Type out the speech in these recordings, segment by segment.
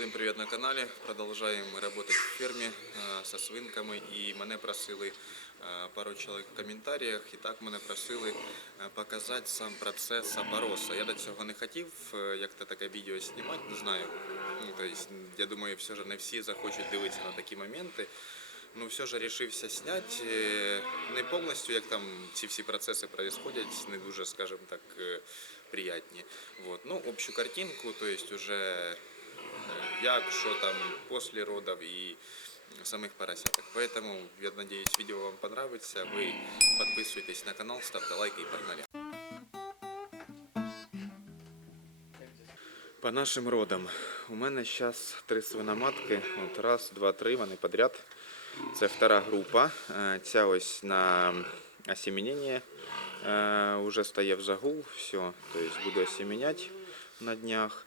Всім привіт на каналі. Продовжуємо працювати в фермі е, со свинками. І мене просили е, пару чоловік в коментарях. І так мене просили е, показати сам процес опороса. Я до цього не хотів е, як-то таке відео знімати, не знаю. Ну, то я думаю, все ж не всі захочуть дивитися на такі моменти. Ну, все ж рішився зняти. Е, Не повністю, як там ці всі процеси происходять, не дуже, скажімо так, е, приятні. Вот. Ну, общу картинку, то есть уже е, як, що там після родів і самих поросяток. Поэтому, я надеюсь, видео вам понравится. Вы подписывайтесь на канал, ставьте лайки и погнали. По нашим родам. У мене зараз три свиноматки. От раз, два, три, вони подряд. Це втора група. Е, Ця ось на осеменення е, вже стає в загул. Все, тобто буду осеменяти на днях.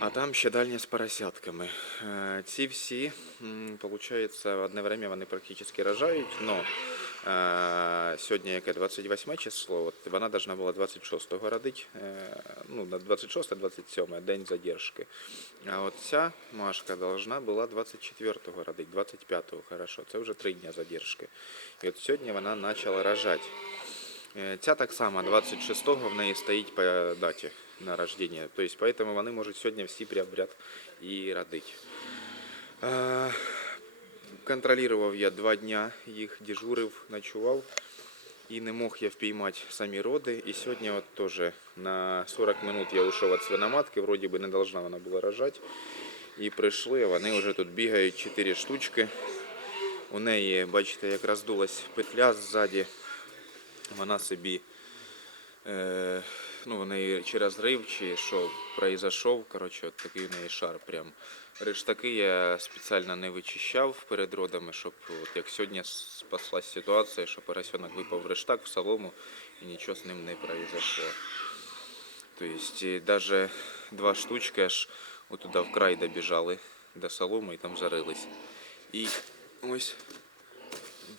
А там ще дальні з поросятками. Е, Ці всі, виходить, одне вони практично рожають, но е, сьогодні яке 28 число, от вона должна була 26-го родити, е, ну, на 26-27 день задержки. А от ця Машка должна була 24-го родити, 25-го, хорошо, це вже 3 дня задержки. І от сьогодні вона почала рожати. Е, Ця так само 26-го в неї стоїть по даті народження. Тобто, поэтому вони можуть сьогодні всі приобряд і родити. Е, Контролював я два дня, їх дежурив, ночував. І не мог я впіймати самі роди. І сьогодні от теж на 40 минут я ушов від свиноматки, вроді би не должна вона була рожати. І прийшли, вони вже тут бігають 4 штучки. У неї, бачите, як роздулась петля ззаді. Вона собі, е, ну, в неї чи розрив, чи що произошов. Коротше, от такий в неї шар прям. Рештаки я спеціально не вичищав перед родами, щоб от як сьогодні спаслась ситуація, що поросенок випав в рештак в солому і нічого з ним не произошло. Тобто, даже два штучки аж отуда в край добіжали до соломи і там зарились. І ось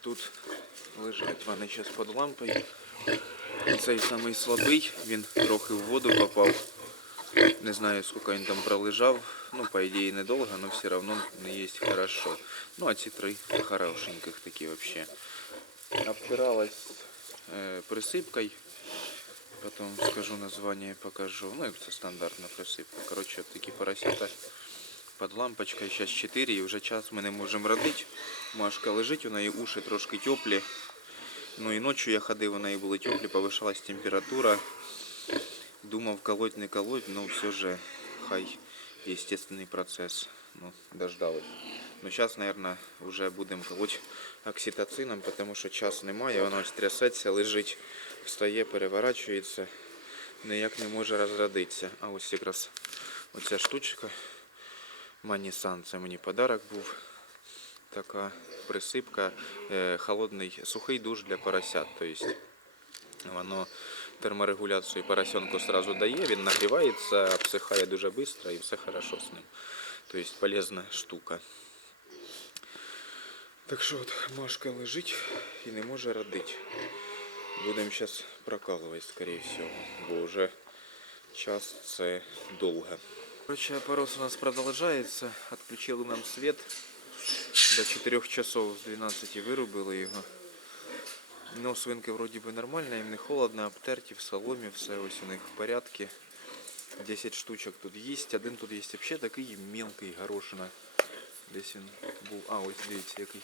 тут лежать вони зараз під лампою. Цей самий слабий, він трохи в воду попав. Не знаю, скільки він там пролежав. Ну, по ідеї, недовго, але все одно не є хорошо. Ну, а ці три хорошеньких такі взагалі. Обтиралась е, присипкою. Потом скажу название, покажу. Ну, это стандартная присыпка. Короче, такие поросята под лампочкою. Сейчас 4 і вже час ми не можемо родити. Машка лежить, у неї уші трошки теплі. Ну і ночі я ходив, у неї були теплі, повишалась температура. Думав колоть, не колоть, но все же хай естественный процесс. Ну, дождалась. Ну, зараз, наверное, вже будемо колоть окситоцином, тому що час немає, воно ось трясеться, лежить, встає, переворачується, ніяк не може розродитися. А ось якраз оця штучка, Манісан, це мені подарок був. Така присипка, е, холодний, сухий душ для поросят. Тобто воно терморегуляцію поросенку сразу дає, він нагрівається, обсихає дуже швидко і все хорошо з ним. Тобто полезна штука. Так що от Машка лежить і не може родити. Будемо зараз прокалувати, скоріше всього, бо вже час це довго. Короче, опорос у нас продовжується. Отключили нам світ. До 4 часов з 12 вирубили його. Ну, свинки вроді би нормально, їм не холодно, обтерті в соломі, все ось у них в порядку. 10 штучок тут є, один тут є взагалі такий мелкий горошина. Десь він був. А, ось дивіться, який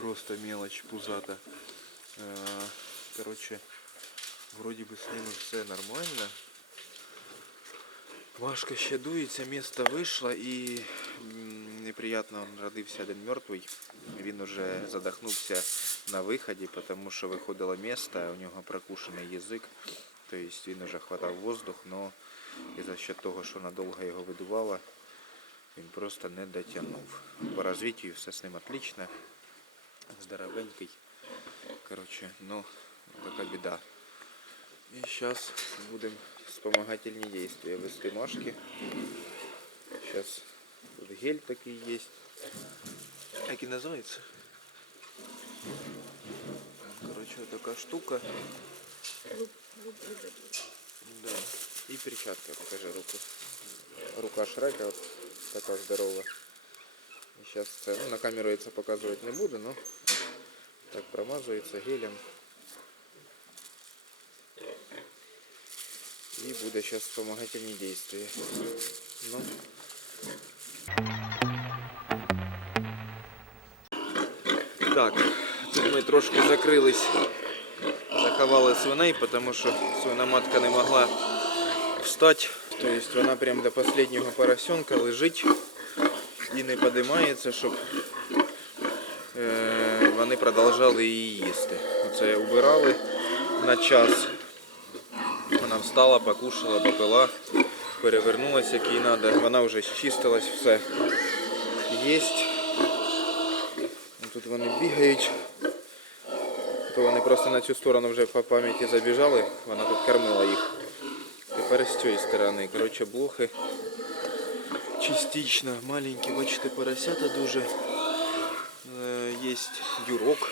просто мелоч пузата. Е, Коротше, вроді би з ними все нормально. Машка ще дується, місто вийшло і он родився один мертвий. Він уже задохнувся на виході, тому що виходило місто, у нього прокушений язик. Тобто він уже хватав воздух, але за счет того, що надовго його видувало, він просто не дотягнув. По розвиттю все з ним отлично. Здоровенький. Короче, ну, така біда. І зараз будемо вспомогательні действия вести Машки. Сейчас тут гель такий є. Як і називається? Короче, вот така штука. Да. І перчатка, покажи руку. Рука Шрека. От така здорова. І зараз це, ну, на камеру я це показувати не буду, ну так промазується гелем. Буде зараз вспомогательні дійства. Ну. Так, тут ми трошки закрились, заховали свиней, тому що свиноматка не могла встати. Тобто вона прямо до останнього поросенка лежить і не підіймається, щоб вони продовжали її їсти. Оце убирали на час. Вона встала, покушала, попила, перевернулася, як їй треба. Вона вже чистилась, все єсть. Тут вони бігають. То вони просто на цю сторону вже по пам'яті забіжали, вона тут кормила їх. Тепер з цієї сторони. Коротше, блохи частично маленькі, бачите, поросята дуже. Е, Є дюрок.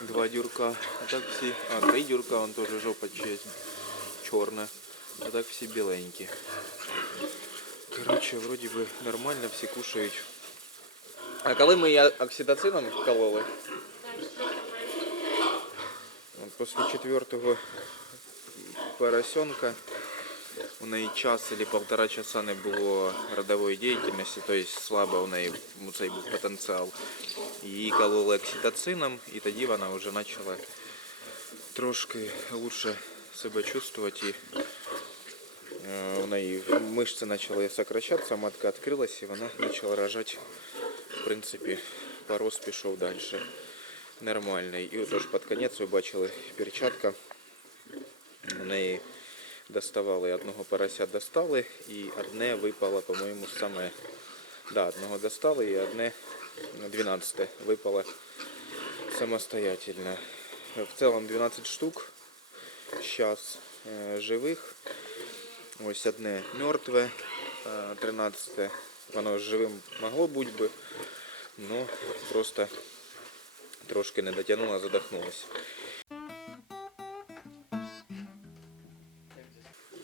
Два дюрка. А так всі. А, три дюрка, вон теж жопа честь. Чорна. А так всі біленькі. Коротше, вроді би нормально всі кушають. А коли ми її окситоцином кололи? Після четвертого поросенка у неї час или полтора часа не було родової діяльності, тобто слабо у неї ну, цей був потенціал. Її кололи окситоцином, і тоді вона вже почала трошки лучше себе чувствувати. І е, у неї мишці почали сокращатися, матка відкрилась і вона почала рожати. В принципі, порос пішов далі. Нормальний. І отож під кінець ви бачили перчатка. У неї доставали одного порося достали і одне випало, по-моєму, саме. Да, одного достали і одне 12 випало самостоятельно. В цілому 12 штук. Зараз живих. Ось одне мертве, е, 13 воно живим могло бути би, але просто трошки не дотягнуло, задохнулося.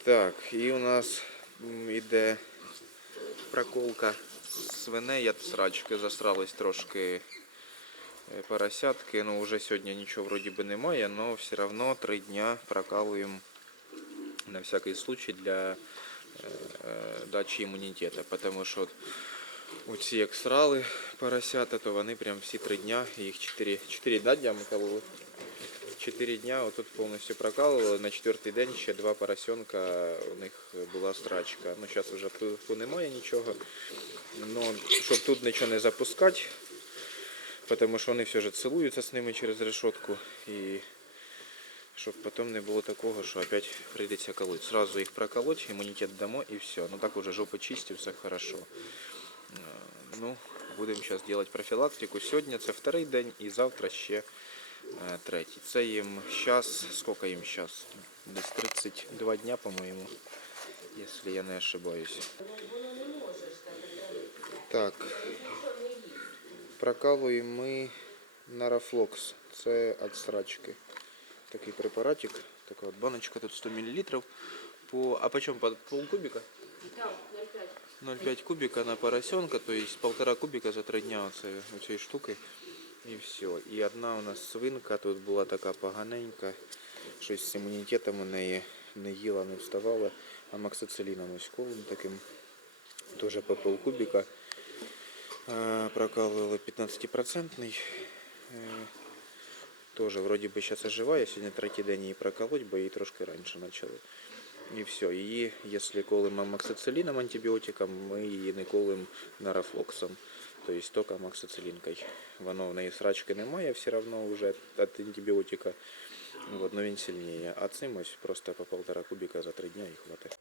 Так, і у нас м, іде проколка свиней від срачки. Засрались трошки е, поросятки. Ну, вже сьогодні нічого вроді би немає, але все одно три дня прокалуємо на всякий случай для е, е, дачі імунітету. Тому що оці як срали поросята, то вони прям всі три дня, їх 4, 4 да, дня ми кололи. 4 дня отут повністю прокалували. На четвертий день ще два поросенка, у них була страчка. Ну, зараз вже немає нічого. Ну, щоб тут нічого не запускати, тому що вони все ж цілуються з ними через решетку. І щоб потім не було такого, що опять прийдеться колоть. Сразу їх проколоть, імунітет дамо і все. Ну так уже жопа чисті, все хорошо. Ну, будемо зараз робити профілактику. Сьогодні це вторий день і завтра ще третій. Це їм зараз, скільки їм зараз? Десь 32 дня, по-моєму, якщо я не ошибаюсь. Так. Прокалуємо ми нарафлокс. Це від срачки. Такий препаратик. Така от баночка, тут 100 мл. По... А почем? По полкубика? Да, 0,5. 0,5 кубика на поросенка, то есть полтора кубика за три дня оце, оцієї штуки. І все. І одна у нас свинка тут була така поганенька, щось з імунітетом у неї не їла, не вставала, амоксициліном ось колом таким, теж по полкубика. Е, Прокалували 15-процентний. Е, Тоже зараз оживає, сьогодні третій день її проколоть, бо її трошки раніше почали. І все. Її, якщо колимо амоксициліном антибіотиком, ми її не колимо нарафлоксом. Тобто тільки амоксицилінкою. Воно в неї срачки немає все одно вже від антибіотика. Вот, но він сильніше. А цим просто по полтора кубика за три дня і хватить.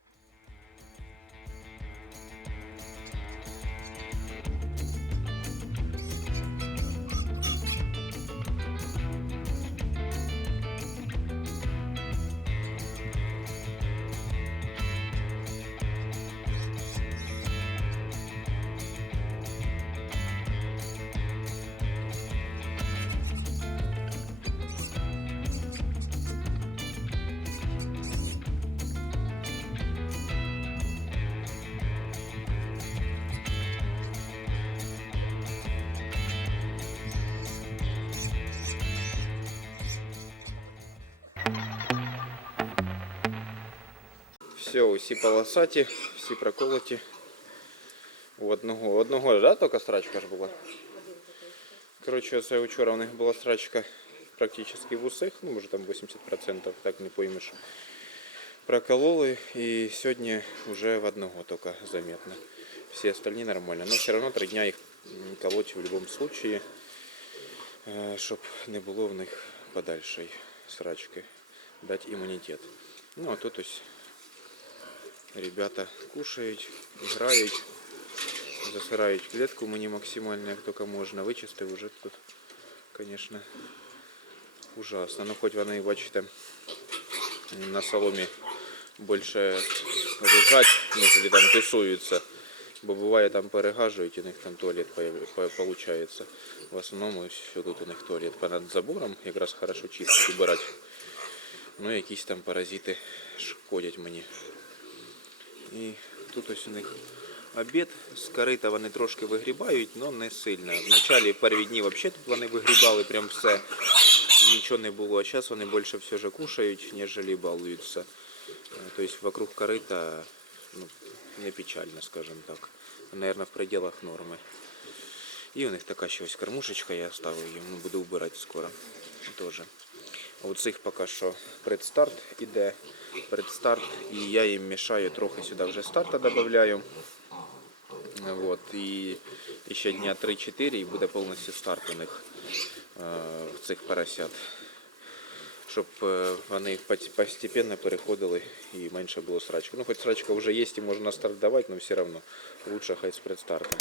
Все, усі полосаті, всі проколоті. У одного, у одного, да, тільки страчка ж була? Коротше, це вчора у них була страчка практично в усіх, ну, може там 80%, так не поймеш. Прокололи, и сегодня уже в одного только заметно. Все остальные нормально. Но все равно три дня их м, колоть в любом случае, щоб не було в них подальшої срачки, дати імунітет. Ну а тут ось ребята кушають, грають, засирають клітку мені максимально, як тільки можна. Вичистив уже тут, звісно, ужасно. Ну хоч вони, бачите, на соломі більше лежать, нежели там тусуються. Бо буває там перегажують, у них там туалет виходить. В основному ось тут у них туалет понад забором, якраз хорошо чистити, убирати. Ну якісь там паразити шкодять мені. І тут ось у них обід. З корита вони трошки вигрібають, але не сильно. Вначалі перві дні взагалі вони вигрібали прям все. Нічого не було. А зараз вони більше все ж кушають, ніж балуються. Е, Тобто вокруг корита ну, не печально, скажем так. Наверное, в пределах норми. І у них така ще кормушечка, я оставив ну, буду вбирати скоро. Теж. У цих поки що предстарт іде. Предстарт. І я їм мішаю трохи сюди вже старта додаю. Вот. І, ще дня 3-4 і буде повністю старт у них е, в цих поросят. Щоб е, вони постепенно переходили і менше було срачки. Ну, хоч срачка вже є і можна старт давати, але все одно лучше хай з предстартом.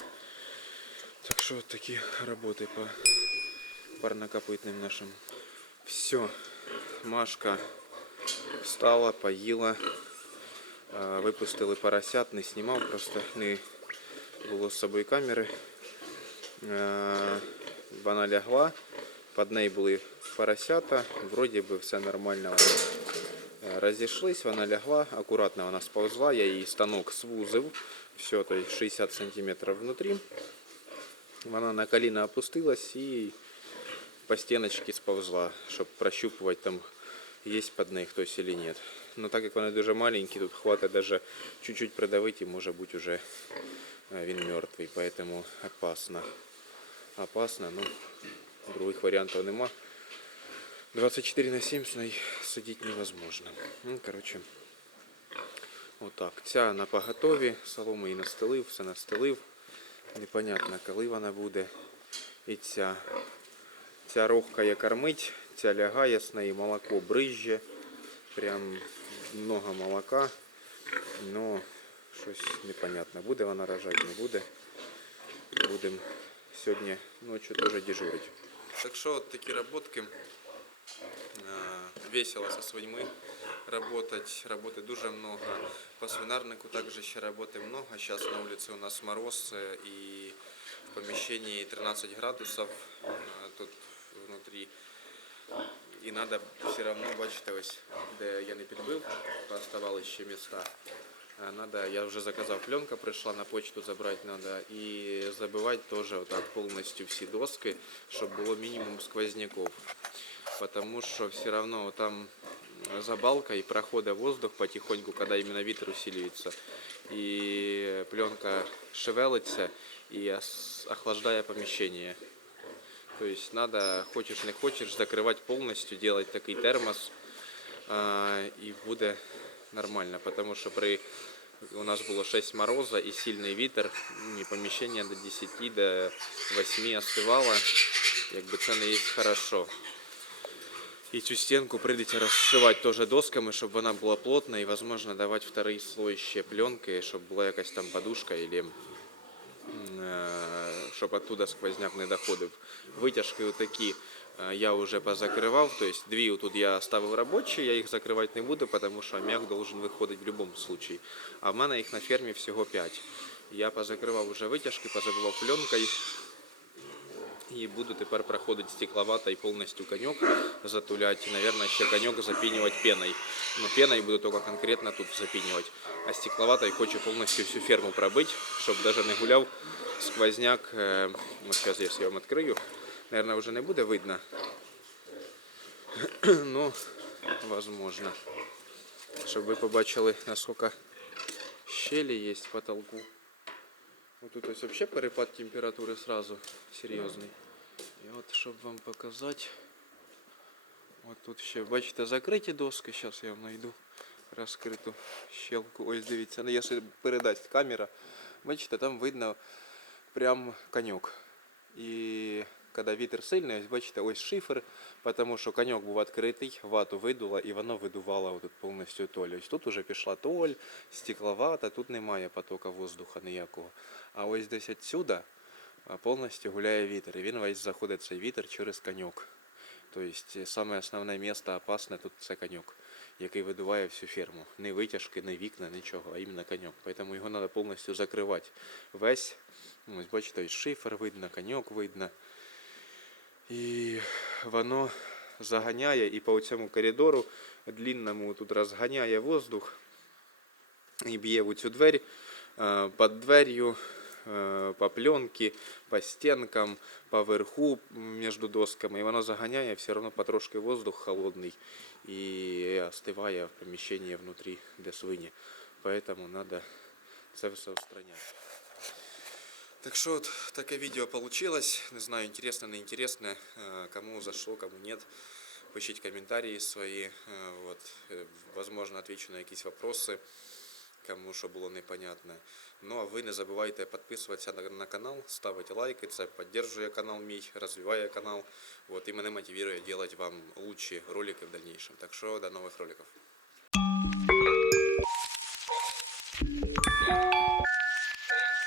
Так що такі роботи по парнокопитним нашим. Все, Машка встала, поїла, е, випустили поросят, не знімав, просто не було з собою камери. Е, Вона лягла, під нею були поросята, вроді би все нормально. Вони е, розійшлись, вона лягла, акуратно вона сповзла, я її станок звузив, все, то 60 сантиметров внутрі. Вона на коліна опустилась і по стіночці сповзла, щоб прощупувати там, є під нею хтось чи ні. Ну так як вони дуже маленькі, тут хватить даже чуть-чуть придавити і може бути вже е, він мертвий, поэтому опасно. Опасно, ну других варіантів нема. 24 на 7 з нею сидіти невозможно. Ну, короче, отак. Ця на поготові, солому її настелив, все настелив. Непонятно, коли вона буде. І ця, ця рохкає кормить, ця лягає з неї молоко брижже. Прям много молока. Но щось непонятно. Буде вона рожати, не буде. Будемо сьогодні ночі теж дежурити. Так що от такі роботки. Э, весело со своими работать. Работы дуже много. По свинарнику также еще работы много. Сейчас на улице у нас мороз э, и в помещении 13 градусов э, тут внутри. І треба все равно, бачите, ось, де я не підбив, оставались ще міста. Е, Надо, я вже заказав, пленка прийшла, на почту забрати треба. І забивати теж отак повністю всі доски, щоб було мінімум сквозняків. Потому що все равно там за балкой проходит воздух потихоньку, когда именно ветер усиливается. И пленка шевелится и ос- охлаждая помещение. То есть надо, хочешь не хочешь, закрывать полностью, делать такой термос, а, и буде нормально, потому что при у нас было 6 мороза и сильный ветер, и помещение до 10, до 8 остывало, якби це не є хорошо. І цю стінку прийдеться розшивати теж досками, щоб вона була плотна і, можливо, давати вторий слой ще пленки, щоб була якась там подушка, або щоб оттуда сквозняк не доходив. Витяжки отакі е, я вже позакривав, тобто дві тут я ставив робочі, я їх закривати не буду, тому що аміак должен виходити в будь-якому випадку. А в мене їх на фермі всього 5. Я позакривав вже витяжки, позабивав пленкою. І буду тепер проходити стекловато і повністю конек затуляти. Наверное, ще конек запінювати пеною. Но пеною буду тільки конкретно тут запінювати. А стекловатой хочу повністю всю ферму пробити, щоб навіть не гуляв сквозняк. Е, От зараз я все вам відкрию. Наверное, вже не буде видно. Ну, возможно. Щоб ви побачили, наскільки щелі є в потолку. Вот тут ось вообще перепад температури сразу серйозний. І от щоб вам показати. От тут ще, бачите, закриті доски. Зараз я вам знайду розкриту щелку. Ось дивіться, ну якщо передасть камера, бачите, там видно прям коньок. І коли вітер сильний, ось бачите, ось шифер, тому що коньок був відкритий, вату видуло і воно видувало тут повністю толь. Ось тут уже пішла толь, стекловата, тут немає потока воздуха ніякого. А ось десь відсюди а, повністю гуляє вітер. І він весь заходить цей вітер через коньок. Тобто саме основне місце опасне тут це коньок, Який видуває всю ферму. Не витяжки, не вікна, нічого, а іменно коньок. Тому його треба повністю закривати. Весь, ось бачите, шифер видно, коньок видно. І воно заганяє і по цьому коридору длинному тут розганяє воздух і б'є в цю двері. Е, Під дверью, е, по пленці, по стінкам, по верху між досками. І воно заганяє все одно потрошки воздух холодний і остиває в поміщенні внутрі, де свині. Поэтому надо це все устраняти. Так что вот такое видео получилось. Не знаю, интересно, не интересно. Э, Кому зашло, кому нет. Пишите комментарии свои. Э, Вот. Э, Возможно, отвечу на якісь вопросы, Кому що було непонятно. Ну а ви не забувайте підписуватися на, на канал, ставити лайки. Це підтримує канал мій, розвиває канал. Вот, і мене мотивує робити вам лучші ролики в дальнейшем. Так що до нових роликів.